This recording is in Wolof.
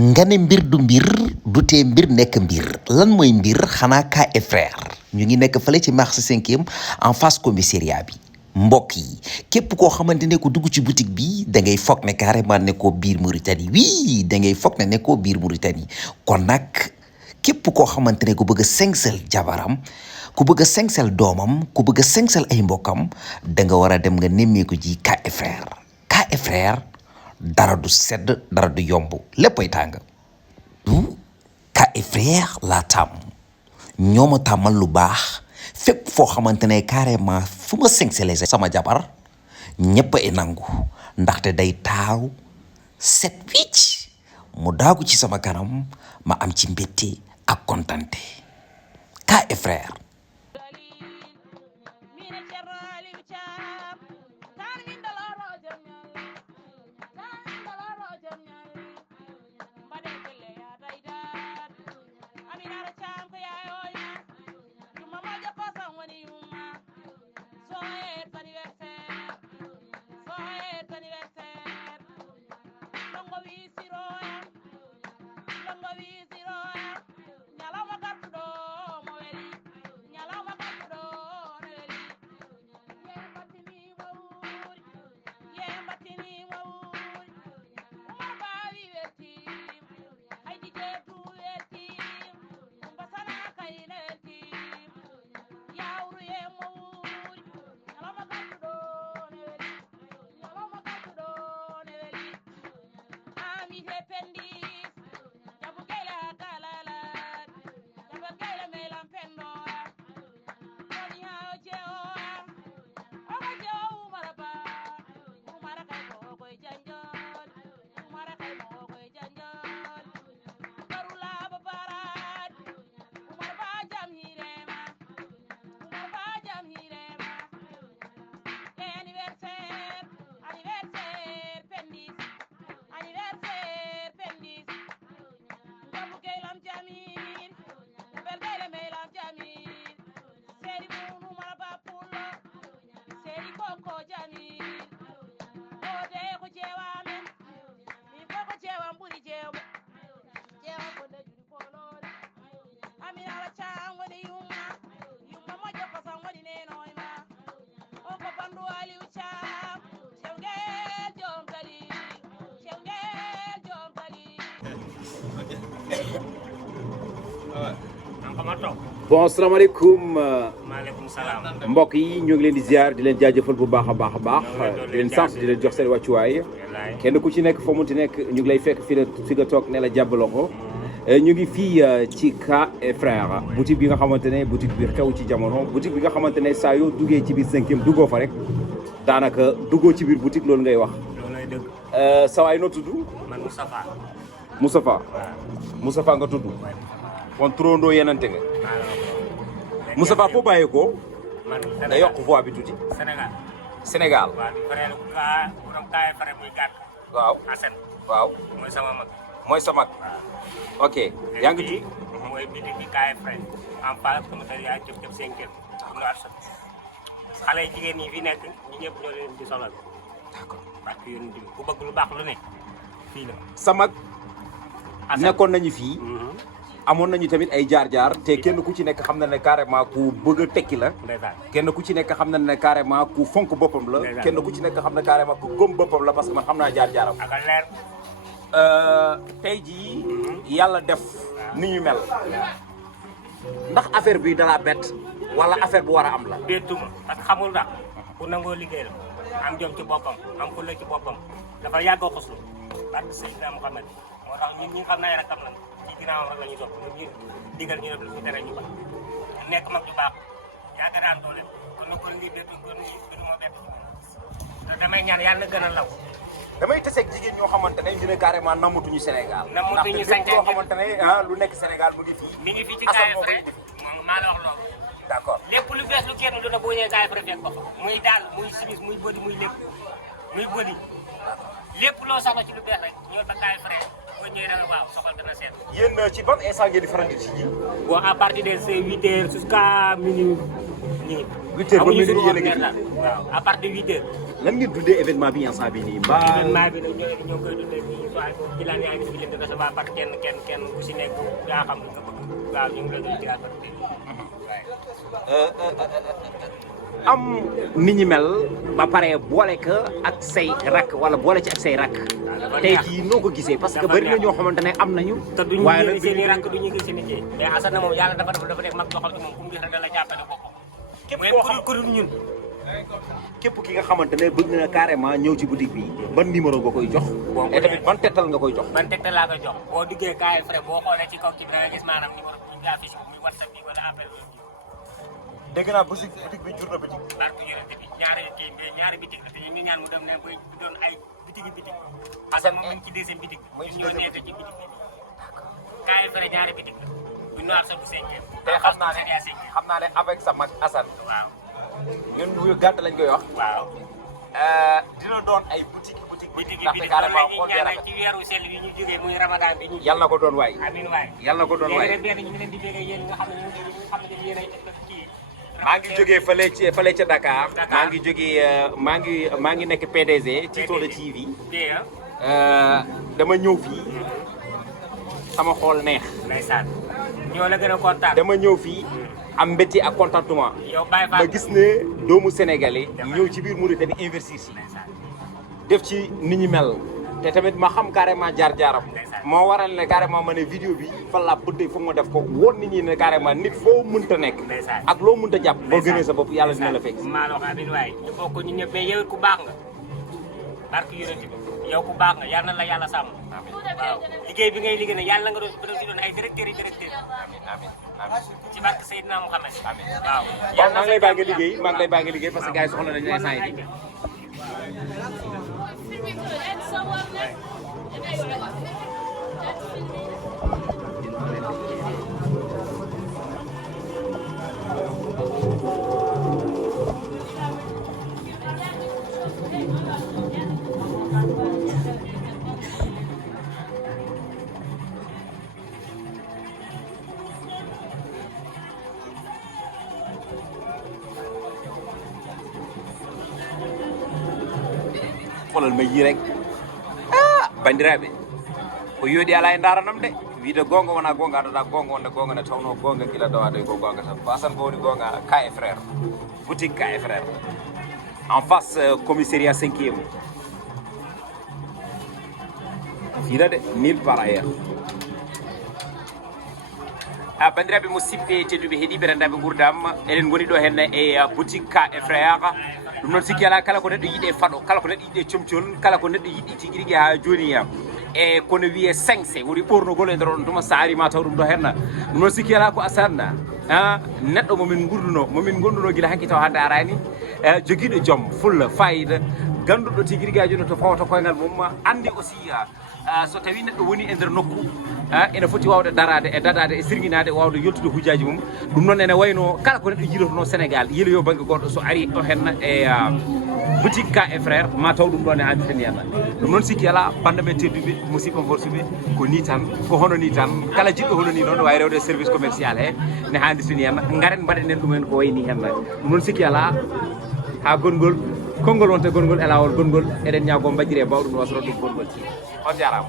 nga ne mbir du mbir du tee mbir nekk mbir lan mooy mbir xanaa Cas et Frères ñu ngi nekk fële ci marché 5e en face commissariat bi mbokk yi képp koo xamante ne ko dugg ci boutique bi da ngay foog ne carrément ne ko biir Mauritanie oui da ngay foog ne ko biir Mauritanie kon nag képp koo xamante ne ku bëgg a sengsal jabaram ku bëgg a sengsal doomam ku bëgg a sengsal ay mbokkam da nga war a dem nga nemmeeku ji Cas et Frères Cas et Frères dara du sedd dara du yomb léppay tàng Cas et Frères laa tàmm ñoo ma tàmmal lu baax fépp foo xamante ne carrément fu ma sengsale sama jabar ñëpp ay nangu ndaxte day taaw set wicc mu daagu ci sama kanam ma am ci mbégte ak kontante Cas et Frères bon asalaamaaleykum maaleykum salaam mbokk yi ñu ngi leen di ziar di leen jaajëfal bu baax a baax a baax di leen sant di leen jox seen wàccuwaay kenn ku ci nekk fa mu ti nekk ñu ngi lay fekk fi nga toog ne la jàpp loxo ñu ngi fii ci Cas et Frères boutique bi nga xamante ne boutique bi xew ci jamono boutique bi nga xamante ne saa yoo duggee ci biir 5e duggoo fa rek daanaka duggoo ci biir boutique loolu ngay wax. loolu lay dëgg. sa waay noo tudd. man Moustapha. Moustapha. Moustapha nga tudd. kon turandoo yenante nga. Moustapha foo bàyyeekoo. man nga yokk voix bi tuuti. Sénégal. Sénégal. waaw di frère borom Cas et Frères muy gàtt. waaw Assane. waaw. mooy sama mag. mooy sa mag. ok yaa ngi tudd. mooy bitik bi Cas et Frères en face commissariat jëf 5e. xale jigéen ñi fi nekk ñi ñëpp ñoo leen di solal. d'accord parce que yéen ku bëgg lu baax lu ne fii la. sa mag. nekkoon nañu fii. amoon nañu tamit ay jaar-jaar te kenn ku ci nekk xam na ne carrément ku bëgg a tekki la. kenn ku ci nekk xam na ne carrément ku fonk boppam la. kenn ku ci nekk xam na carrément ku gëm boppam la parce que man xam naa jaar-jaaram. ak leer. tey jii yàlla def ni ñu mel ndax affaire bi dala bett wala affaire bu war a am la. bettuma parce que xamul ndax ku nangoo liggéey la am jom ci boppam am fulla ci boppam dafa yàgg a xoslu parce que Seydina Mouhamed moo tax ñun ñi nga xam ne ay rakam lan ci ginnaawam rek la ñuy topp ñu digal ñu def lu ñu tere ñu ba nekk mag ju baax yàgg daan doole kon nag kon lii bettu kon lii gënu ma bett te damay ñaan yàlla na gën a law. damay taseeg jigéen ñoo xamante ne ñu ne carrément namatuñu Sénégal. namatuñu ndaxte lépp loo xamante ne lu nekk Sénégal mu ngi fii. mi ngi fii ci Cas et Frères maa la wax loolu. d'accord lépp lu bees lu génn lu ne boo ñëwee Cas et Frères fekk ko fa muy daal muy simis muy bëdi muy lépp muy bëdi lépp loo soxla ci lu bees rek ñëw ba Cas et Frères boo ñëwee da nga waaw soxal dana seet. yéen ci ban instant ngeen di faral di ci ji. bon à partir de 8h jusqu'à minuit. 8 heures ba amuñu minuit jour yéen a ngi ordinaire fi. daal waaw à partir de 8 heures. lan ngeen dundee événement bi instant bi nii mbaa. événement bi nag ñoo koy dundee nii waaye ci laan yaa ngi fi leen di recevoir par kenn ku si nekk yaa xam nga bëgg waaw ñu ngi leen di tiral par am nit ñi mel ba pare boole ko ak say rakk wala boole ci ak say rakk tey jii noo ko gisee parce que bari na ñoo xamante ne am nañu. te duñu waaye yéene nag seen i rakk duñu gis seen i kii mais Assane moom yàlla dafa def mag doxal ci moom ku mu gis rek da la jàppale boppam. képp mais koo xam ku dul ñun. képp ki nga xamante ne bëgg na carrément ñëw ci boutique bi ban numéro nga koy jox. et tamit ban tettal nga koy jox. ban tegtal laa koy jox boo duggee kaay frais boo xoolee ci kaw kii bi da nga gis maanaam numéro bi ñu affiché muy WhatsApp bi wala appel bi. dégg naa boutique bi jur na boutique. barke yonent bi ñaari bitik la te ñu ngi ñaan mu dem ne bay doon ay bitik. Assane moom mi ngi ci deuxième bitik bi. muy ci ñoo nekk ci bitik bi. kaay frais ñaari bitik la. bu noir sa bu cinquième. te xam naa ne avec sa mag Assane. waaw. ñun yu gàtt lañ koy wax. waaw. dina doon ay boutique bitik ndaxte loolu carrément la ñuy ñaanal ci weeru sell bi ñu jógee muy ramadan bi ñu. yàlla na ko doon waay. amiin waay. yàlla na ko doon waay. léegi nag benn ñu ngi leen di béggee yéen nga xam ne yéen ay kii. maa ngi jógee fële ca Dakar. maa ngi jógee maa ngi nekk PDG Tito de TV. dama ñëw fii sama xool neex. ndeysaan ñoo la gën a kontaan. dama ñëw fii am mbégte ak contentement. yow Baye ma Fall gis ne doomu sénégalais ñëw ci biir Mauritanie investir si def ci ni ñu mel te tamit ma xam carrément jaar-jaaram moo waral ne carrément ma ne vidéo bi fan laa bëggee foog ma def ko woon nit ñi ne carrément nit foo mënta nekk ak loo mënta jàpp boo gënee sa bopp yàlla dina la fekk. maa la wax amiin waay ñu bokk ñu ñëpp mais yow ku baax nga barke yonent bi yow ku baax nga yal na la yàlla sàmm. waaw liggéey bi ngay liggéey ne yàlla nga doon ay directeurs ci barke Seydina Mouhamed. waaw waaw maa ngi lay bàyyi nga liggéey maa ngi lay bàyyi nga liggéey parce que gars yi soxla nañu instant yi nii. xoolal ma yii rek bandiraɓe ko yooɗi ala e daranam de wiide gonga wona gonga aɗaɗa gonga wonde gonga ne tawno gonga gila dawade ko gonga tan ko Assane ko woni gonga Ka et frère boutique Ka et frère en face commissariat 5e fiina de nulle part ailleurs bandiraɓe musidɓe tedduɓe heeɗiɓe rendaɓe gurdam eɗen goni ɗo henne e boutique Ka et frère ɗum noon sikki ala kala ko neɗɗo yiiɗe faɗo kala ko neɗɗo yiiɗe comcol kala ko neɗɗo yiiɗi tigui rigui ha joni e kono wiye sengse woni ɓornogol e nder on tuma sa ari ma taw ɗum ɗo henna ɗum noon sikki ala ko Assane neɗɗo momin gonduno guila hanki taw hande arani joguiɗo joom fulla fayida ganduɗo tigui rigui ha joni to fawata koyngal mum andi aussi so tawi neɗɗo woni e nder nokku ene foti wawde darade e dadade e sirguinade wawde yoltude hujaji mum ɗum noon ene wayno kala ko neɗɗo jiilotono Sénégal yiiloyo banggue goɗɗo so ari ɗo henna e boutique Ka et frère ma taw ɗum ɗon e hande ten yanna ɗum noon sikki ala bandaɓe tedduɓe musidɓe forsuɓe ko ni tan ko hono ni tan kala jiɗɗo hono ni noon ne wawi rewde e service commercial he ne handi ten yanna garen mbaɗenen ɗumen ko wayni henna ɗum noon sikki ala ha gongol konngol wonta gongol e lawol gongol eɗen ñaago mbajjire bawɗum wasoro ɗum gongol on jarama